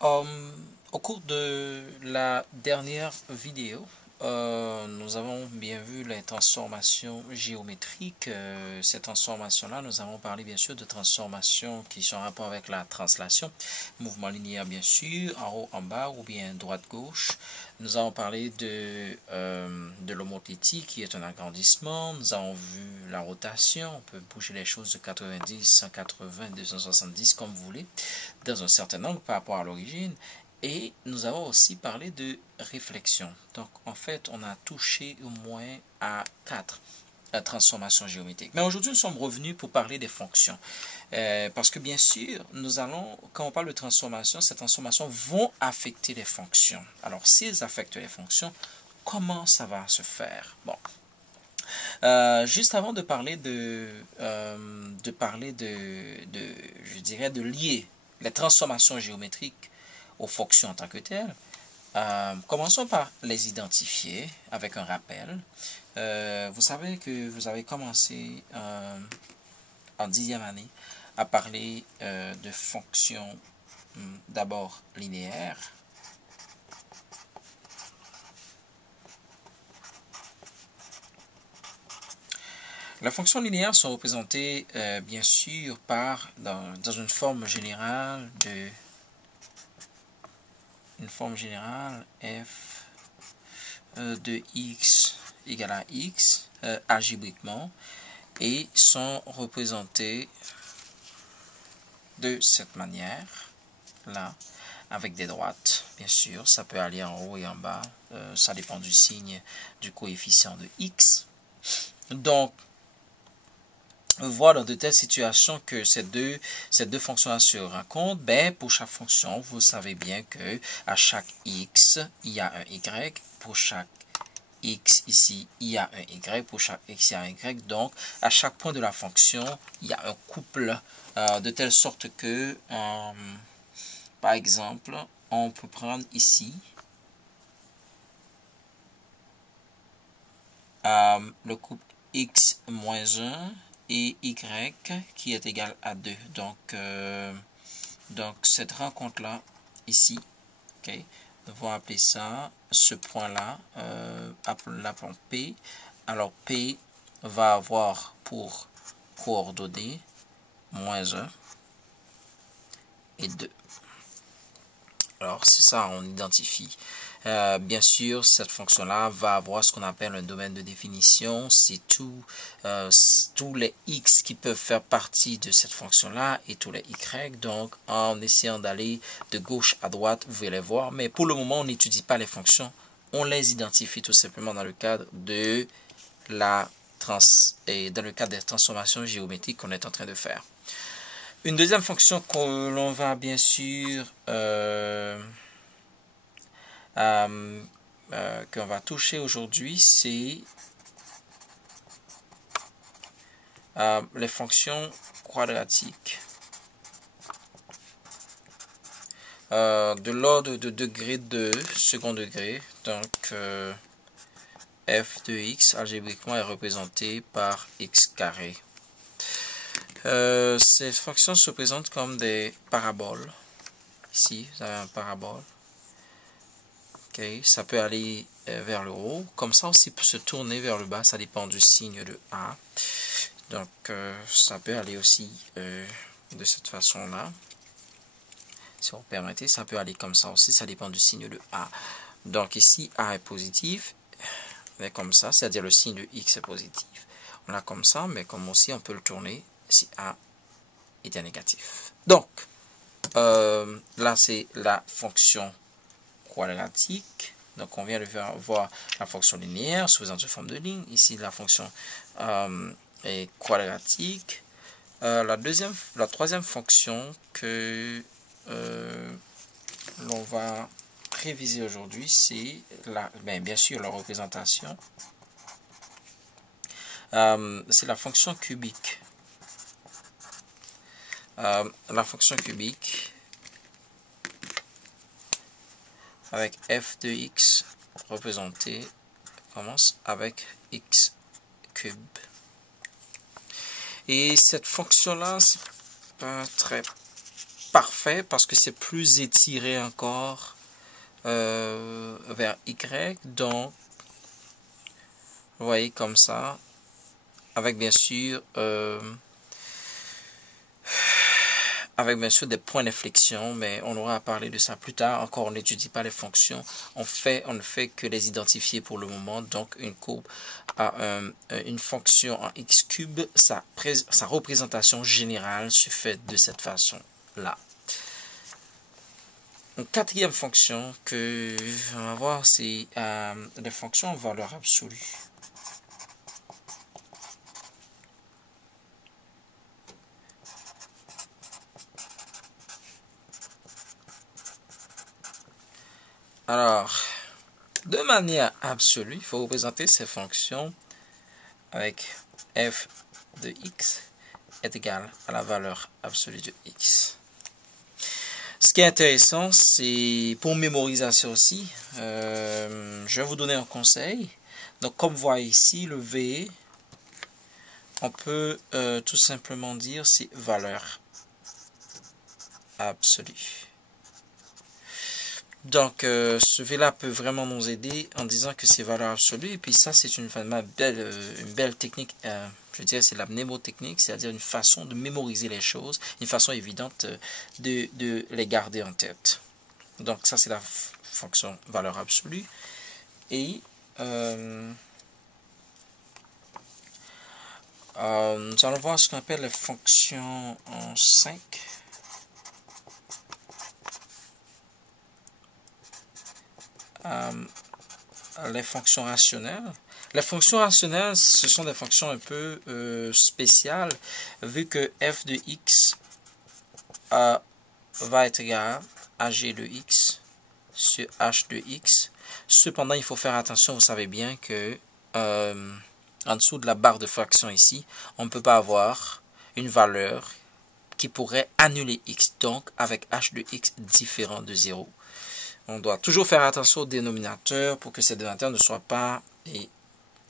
Au cours de la dernière vidéo, nous avons bien vu les transformations géométriques. Ces transformations-là, nous avons parlé bien sûr de transformations qui sont en rapport avec la translation, mouvement linéaire bien sûr, en haut, en bas ou bien droite-gauche. Nous avons parlé de l'homothétie qui est un agrandissement. Nous avons vu la rotation. On peut bouger les choses de 90, 180, 270 comme vous voulez, dans un certain angle par rapport à l'origine. Et nous avons aussi parlé de réflexion. Donc, en fait, on a touché au moins à 4 transformations géométriques. Mais aujourd'hui, nous sommes revenus pour parler des fonctions. Parce que, bien sûr, nous allons, quand on parle de transformation, ces transformations vont affecter les fonctions. Alors, s'ils affectent les fonctions, comment ça va se faire? Bon. Juste avant de parler je dirais, de lier les transformations géométriques aux fonctions en tant que telles, commençons par les identifier avec un rappel. Vous savez que vous avez commencé en 10e année à parler de fonctions d'abord linéaires. Les fonctions linéaires sont représentées bien sûr dans une forme générale f de x égale à x algébriquement et sont représentées de cette manière là avec des droites. Bien sûr, ça peut aller en haut et en bas, ça dépend du signe du coefficient de x. Donc voir dans de telles situations que ces deux fonctions-là se rencontrent, ben, pour chaque fonction, vous savez bien que à chaque x, il y a un y. Pour chaque x ici, il y a un y. Pour chaque x, il y a un y. Donc, à chaque point de la fonction, il y a un couple de telle sorte que, par exemple, on peut prendre ici le couple x moins 1 et y qui est égal à 2. Donc cette rencontre-là, ici, okay, nous allons appeler ça, ce point-là, l'appelons P. Alors P va avoir pour coordonnées moins 1 et 2. Alors c'est ça, on identifie. Bien sûr, cette fonction-là va avoir ce qu'on appelle un domaine de définition. C'est tous les x qui peuvent faire partie de cette fonction-là et tous les y. Donc, en essayant d'aller de gauche à droite, vous allez les voir. Mais pour le moment, on n'étudie pas les fonctions. On les identifie tout simplement dans le cadre de dans le cadre des transformations géométriques qu'on est en train de faire. Une deuxième fonction que l'on va bien sûr qu'on va toucher aujourd'hui, c'est les fonctions quadratiques de l'ordre de degré 2, second degré. Donc f de x algébriquement est représenté par x carré. Ces fonctions se présentent comme des paraboles. Ici, vous avez un parabole. Okay. Ça peut aller vers le haut, comme ça aussi peut se tourner vers le bas, ça dépend du signe de A. Donc ça peut aller aussi de cette façon-là. Si vous permettez, ça peut aller comme ça aussi, ça dépend du signe de A. Donc ici, A est positif, mais comme ça, c'est-à-dire le signe de X est positif. On l'a comme ça, mais comme aussi on peut le tourner si A était négatif. Donc, là c'est la fonction quadratique. Donc on vient de voir la fonction linéaire sous une forme de ligne. Ici la fonction est quadratique. La troisième fonction que l'on va réviser aujourd'hui, c'est bien sûr la représentation. C'est la fonction cubique. La fonction cubique avec f de x représenté commence avec x cube. Et cette fonction-là, c'est pas parfait parce que c'est plus étiré encore vers Y. Donc, vous voyez comme ça, avec bien sûr des points d'inflexion, mais on aura à parler de ça plus tard. Encore, on n'étudie pas les fonctions. On ne fait que les identifier pour le moment. Donc, une courbe a une fonction en x cube. Sa représentation générale se fait de cette façon-là. Une quatrième fonction que on va voir, c'est les fonctions en valeur absolue. Alors, de manière absolue, il faut représenter ces fonctions avec f de x est égal à la valeur absolue de x. Ce qui est intéressant, c'est pour mémorisation aussi, je vais vous donner un conseil. Donc, comme vous voyez ici, le v, on peut tout simplement dire c'est valeur absolue. Donc, ce V-là peut vraiment nous aider en disant que c'est valeur absolue. Et puis ça, c'est une belle technique, je dirais c'est la mnémotechnique, c'est-à-dire une façon de mémoriser les choses, une façon évidente de les garder en tête. Donc, ça, c'est la fonction valeur absolue. Et nous allons voir ce qu'on appelle les fonctions en 5. Les fonctions rationnelles. Les fonctions rationnelles, ce sont des fonctions un peu spéciales, vu que f de x va être égal à g de x sur h de x. Cependant, il faut faire attention, vous savez bien que en dessous de la barre de fraction ici, on ne peut pas avoir une valeur qui pourrait annuler x, donc avec h de x différent de 0. On doit toujours faire attention au dénominateur pour que ces dénominateurs ne soient pas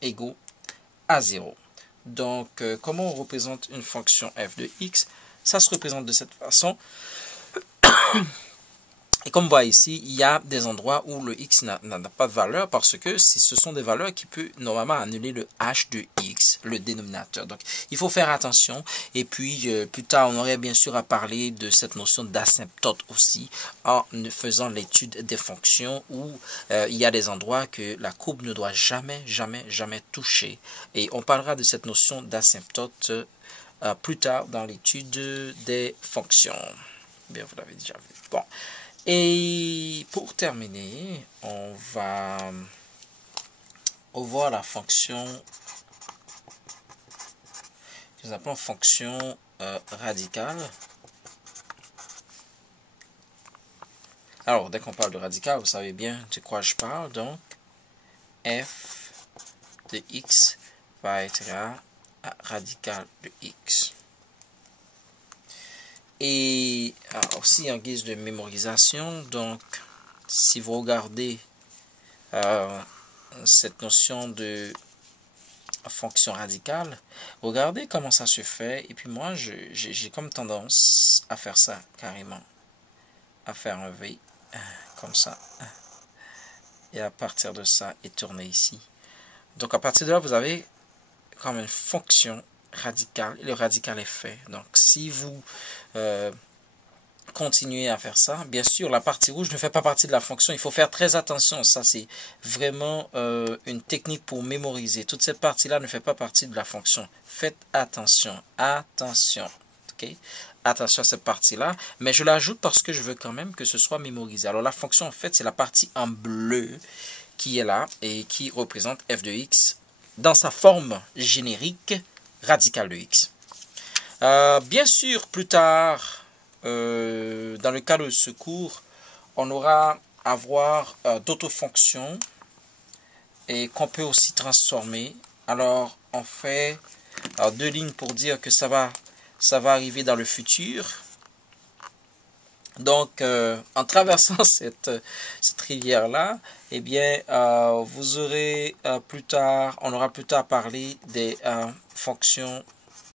égaux à 0. Donc, comment on représente une fonction f de x? Ça se représente de cette façon. Et comme vous voyez ici, il y a des endroits où le x n'a pas de valeur parce que ce sont des valeurs qui peuvent normalement annuler le h de x, le dénominateur. Donc, il faut faire attention. Et puis, plus tard, on aurait bien sûr à parler de cette notion d'asymptote aussi en faisant l'étude des fonctions où il y a des endroits que la courbe ne doit jamais toucher. Et on parlera de cette notion d'asymptote plus tard dans l'étude des fonctions. Bien, vous l'avez déjà vu. Bon. Et pour terminer, on va voir la fonction que nous appelons fonction radicale. Alors, dès qu'on parle de radicale, vous savez bien de quoi je parle. Donc, f de x va être égal à radical de x. Et aussi en guise de mémorisation, donc si vous regardez cette notion de fonction radicale, regardez comment ça se fait. Et puis moi, j'ai comme tendance à faire ça carrément, à faire un V comme ça. Et à partir de ça, et tourner ici. Donc à partir de là, vous avez comme une fonction radical, et le radical est fait. Donc si vous continuez à faire ça, bien sûr la partie rouge ne fait pas partie de la fonction, il faut faire très attention, ça c'est vraiment une technique pour mémoriser. Toute cette partie là ne fait pas partie de la fonction, faites attention, ok, attention à cette partie là, mais je l'ajoute parce que je veux quand même que ce soit mémorisé. Alors la fonction en fait c'est la partie en bleu qui est là et qui représente f de x dans sa forme générique radicale de x. Bien sûr, plus tard, dans le cas de ce cours, on aura à voir d'autres fonctions et qu'on peut aussi transformer. Alors, on fait deux lignes pour dire que ça va arriver dans le futur. Donc, en traversant cette rivière-là, eh bien, vous aurez on aura plus tard parlé des fonctions